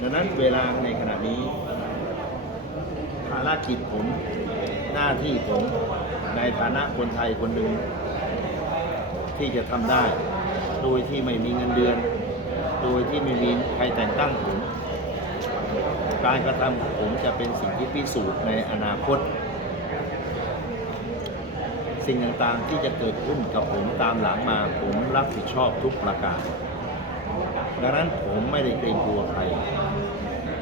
ดังนั้นเวลาในขณะนี้ ภารกิจผมหน้าที่ผมในฐานะคนไทยคนหนึ่งที่จะทำได้ โดยที่ไม่มีเงินเดือน โดยที่ไม่มีใครแต่งตั้งผมการกระทำของผมจะเป็นสิ่งที่พิสูจน์ในอนาคต สิ่งต่างๆที่จะเกิดขึ้นกับผมตามหลังมาผมรับผิดชอบทุกประการดังนั้นผมไม่ได้เกรงกลัวใคร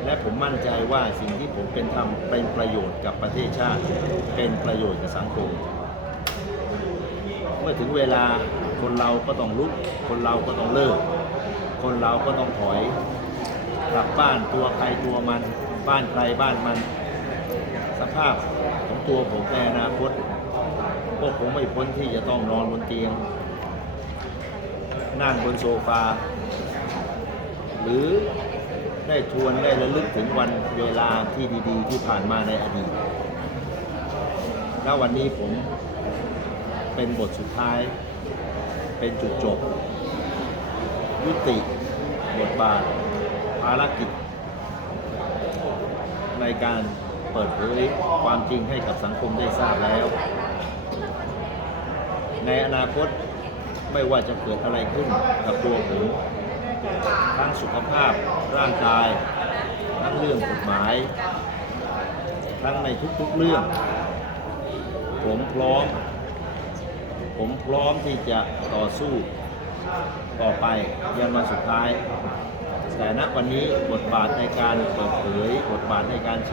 และผมมั่นใจว่าสิ่งที่ผมเป็นทำเป็นประโยชน์กับประเทศชาติ เป็นประโยชน์กับสังคม เมื่อถึงเวลาคนเราก็ต้องลุก คนเราก็ต้องเลิก คนเราก็ต้องถอยกลับบ้านตัวใครตัวมัน บ้านใครบ้านมัน สภาพของตัวผมในอนาคตก็คงไม่พ้นที่จะต้องนอนบนเตียง นั่งบนโซฟา หรือ ได้ทวนได้ระลึกถึงวันเวลาที่ดี ๆ ที่ผ่านมาในอดีตแล้ววันนี้ผมเป็นบทสุดท้าย เป็นจุดจบ ยุติบทบาท ภารกิจ ในการเปิดเผยความจริงให้กับสังคมได้ทราบแล้ว ในอนาคตไม่ว่าจะเกิดอะไรขึ้นกับตัวผม ทั้งสุขภาพร่างกาย ทั้งเรื่องกฎหมาย ทั้งในทุกๆเรื่อง ผมพร้อม ผมพร้อมที่จะต่อสู้ต่อไปยันวันสุดท้าย แต่ณวันนี้บทบาทในการเปิดเผยบทบาทในการแฉ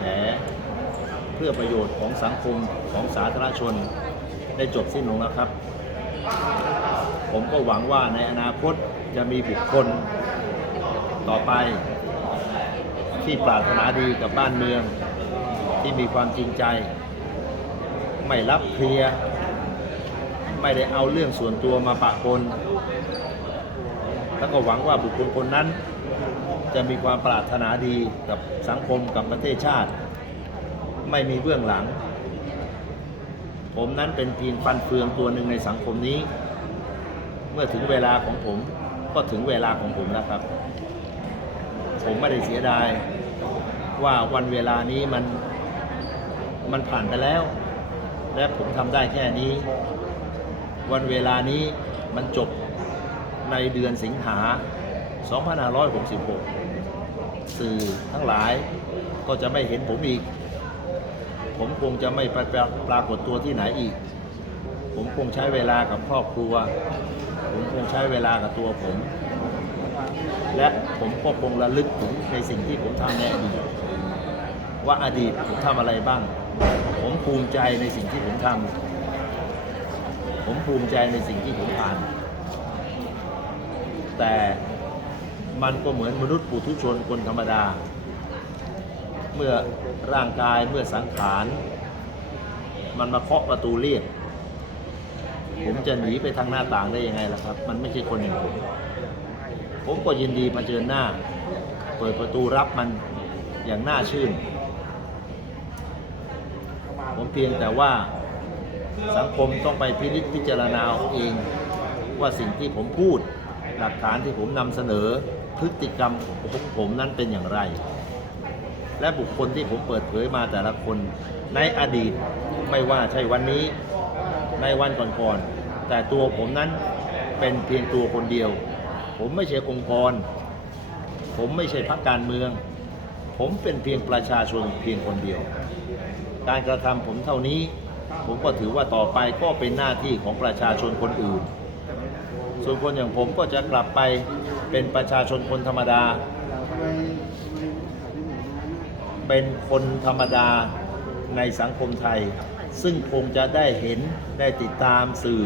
เพื่อประโยชน์ของสังคมของสาธารณชนได้จบสิ้นลงแล้วครับ ผมก็หวังว่าในอนาคต จะมีบุคคลต่อไป ที่ปรารถนาดีกับบ้านเมือง ที่มีความจริงใจ ไม่รับเคลียร์ไม่ได้เอาเรื่องส่วนตัวมาปะปนแล้วก็หวังว่าบุคคลคนนั้น จะมีความปรารถนาดีกับสังคมกับประเทศชาติ ไม่มีเบื้องหลัง ผมนั้นเป็นเพียงฟันเฟืองตัวหนึ่งในสังคมนี้ เมื่อถึงเวลาของผม ก็ถึงเวลาของผมแล้วครับ ผมไม่ได้เสียดาย ว่าวันเวลานี้มันมันผ่านไปแล้ว และผมทำได้แค่นี้ วันเวลานี้มันจบในเดือนสิงหา 2566 สื่อทั้งหลายก็จะไม่เห็นผมอีก ผมคงจะไม่ปรปรากฏตัวที่ไหนอีก ผมคงใช้เวลากับครอบครัว ผมคงใช้เวลากับตัวผม และผมก็คงระลึกถึงในสิ่งที่ผมทำในอดีตว่าอดีตผมทำอะไรบ้าง ผมภูมิใจในสิ่งที่ผมทำผมภูมิใจในสิ่งที่ผมผ่าน แต่มันก็เหมือนมนุษย์ปุถุชนคนธรรมดา เมื่อร่างกายเมื่อสังขาร มันมาเคาะประตูเรียก ผมจะหนีไปทางหน้าต่างได้ยังไงล่ะครับ มันไม่ใช่คนอย่างผม ผมก็ยินดีมาเจอหน้า เปิดประตูรับมันอย่างน่าชื่น ผมเพียงแต่ว่าสังคมต้องไปพินิจพิจารณาเอาเองว่าสิ่งที่ผมพูด หลักฐานที่ผมนำเสนอพฤติกรรมของผมนั้นเป็นอย่างไร และบุคคลที่ผมเปิดเผยมาแต่ละคนในอดีตไม่ว่าใช่วันนี้ ในวันก่อนๆแต่ตัวผมนั้นเป็นเพียงตัวคนเดียว ผมไม่ใช่องค์กร ผมไม่ใช่พรรคการเมือง ผมเป็นเพียงประชาชนเพียงคนเดียว การกระทำผมเท่านี้ ผมก็ถือว่าต่อไปก็เป็นหน้าที่ของประชาชนคนอื่น ส่วนคนอย่างผมก็จะกลับไปเป็นประชาชนคนธรรมดา เป็นคนธรรมดาในสังคมไทย ซึ่งคงจะได้เห็นได้ติดตามสื่อ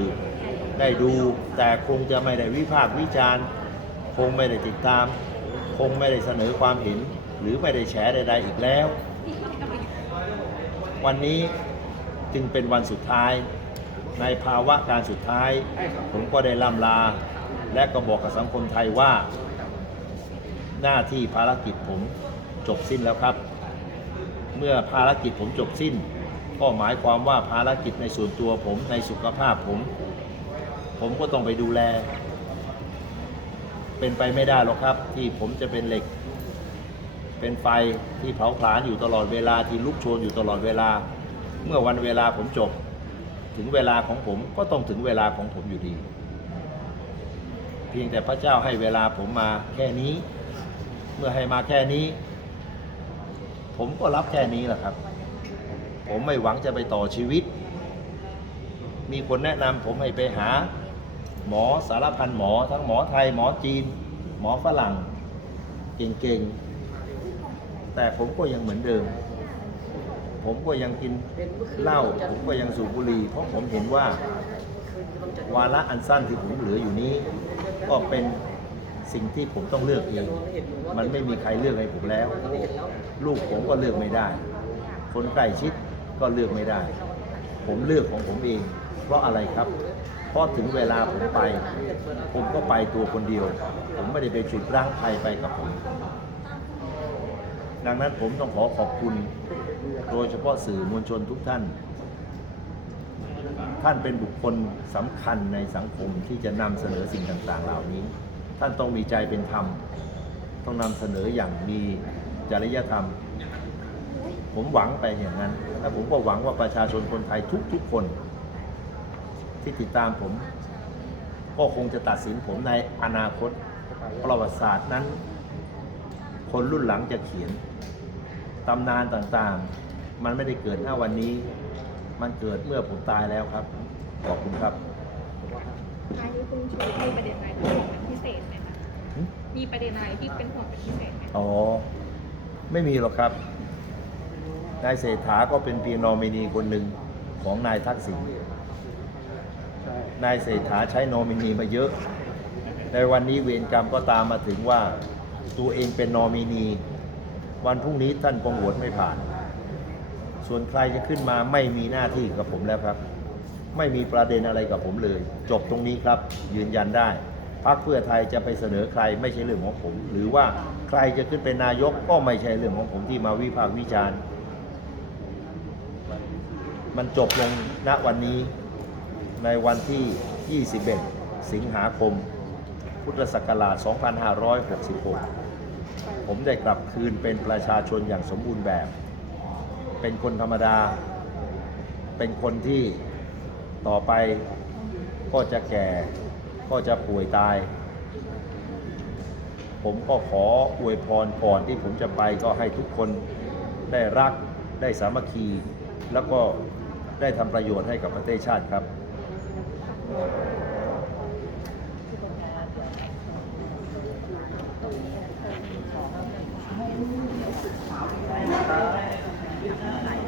ได้ดู แต่คงจะไม่ได้วิพากษ์วิจารณ์ คงไม่ได้ติดตาม คงไม่ได้เสนอความเห็น หรือไม่ได้แฉใดๆอีกแล้ว วันนี้จึงเป็นวันสุดท้าย ในภาวะการสุดท้าย ผมก็ได้ล่ำลา และก็บอกกับสังคมไทยว่า หน้าที่ภารกิจผมจบสิ้นแล้วครับ เมื่อภารกิจผมจบสิ้น ก็หมายความว่าภารกิจในส่วนตัวผมในสุขภาพผม ผมก็ต้องไปดูแล เป็นไปไม่ได้หรอกครับ ที่ผมจะเป็นเหล็ก เป็นไฟที่เผาผลาญอยู่ตลอดเวลาที่ลุกโชนอยู่ตลอดเวลา เมื่อวันเวลาผมจบ ถึงเวลาของผมก็ต้องถึงเวลาของผมอยู่ดี เพียงแต่พระเจ้าให้เวลาผมมาแค่นี้ เมื่อให้มาแค่นี้ ผมก็รับแค่นี้แหละครับ ผมไม่หวังจะไปต่อชีวิต มีคนแนะนำผมให้ไปหา หมอสารพันหมอ ทั้งหมอไทย หมอจีน หมอฝรั่ง เก่งๆ แต่ผมก็ยังเหมือนเดิม ผมก็ยังกินเหล้าผมก็ยังสูบบุหรี่เพราะผมเห็นว่า วาระอันสั้นที่ผมเหลืออยู่นี้ ก็เป็นสิ่งที่ผมต้องเลือกเอง มันไม่มีใครเลือกให้ผมแล้ว ลูกผมก็เลือกไม่ได้ คนใกล้ชิด ก็เลือกไม่ได้ ผมเลือกของผมเอง เพราะอะไรครับ เพราะถึงเวลาผมไป ผมก็ไปตัวคนเดียว ผมไม่ได้ไปฉุดร่างใครไปกับผม ดังนั้นผมต้องขอขอบคุณ โดยเฉพาะสื่อมวลชนทุกท่าน ท่านเป็นบุคคลสำคัญในสังคมที่จะนำเสนอสิ่งต่างๆ เหล่านี้ ท่านต้องมีใจเป็นธรรม ต้องนำเสนออย่างมีจริยธรรม ผมหวังไปอย่างนั้น และผมก็หวังว่าประชาชนคนไทยทุกๆคน ที่ติดตามผม ก็คงจะตัดสินผมในอนาคตประวัติศาสตร์นั้น คนรุ่นหลังจะเขียนตำนานต่างๆ มันไม่ได้เกิดหน้าวันนี้ มันเกิดเมื่อผมตายแล้วครับ ขอบคุณครับท้ายนี้คุณชูมีประเด็นอะไรที่ห่วงเป็นพิเศษไหมคะหึมีประเด็นอะไรที่เป็นห่วงเป็นพิเศษไหมอ๋อ ไม่มีหรอกครับ นายเศรษฐาก็เป็นเพียงนอมินีคนหนึ่งของนายทักษิณนายเศรษฐาใช้นอมินีมาเยอะ ในวันนี้เวรกรรมก็ตามมาถึงว่าตัวเองเป็นนอมินี วันพรุ่งนี้ท่านคงหวตไม่ผ่าน ส่วนใครจะขึ้นมาไม่มีหน้าที่กับผมแล้วครับ ไม่มีประเด็นอะไรกับผมเลย จบตรงนี้ครับ ยืนยันได้พรรคเพื่อไทยจะไปเสนอใครไม่ใช่เรื่องของผม หรือว่าใครจะขึ้นเป็นนายกก็ไม่ใช่เรื่องของผมที่มาวิพากษ์วิจารณ์ มันจบลงณวันนี้ในวันที่ 21 สิงหาคม พุทธศักราช 2566 ผมได้กลับคืนเป็นประชาชนอย่างสมบูรณ์แบบ เป็นคนธรรมดา เป็นคนที่ต่อไปก็จะแก่ก็จะป่วยตาย ผมก็ขออวยพรก่อนที่ผมจะไปก็ให้ทุกคนได้รักได้สามัคคี แล้วก็ ได้ทำประโยชน์ให้กับประเทศชาติครับให้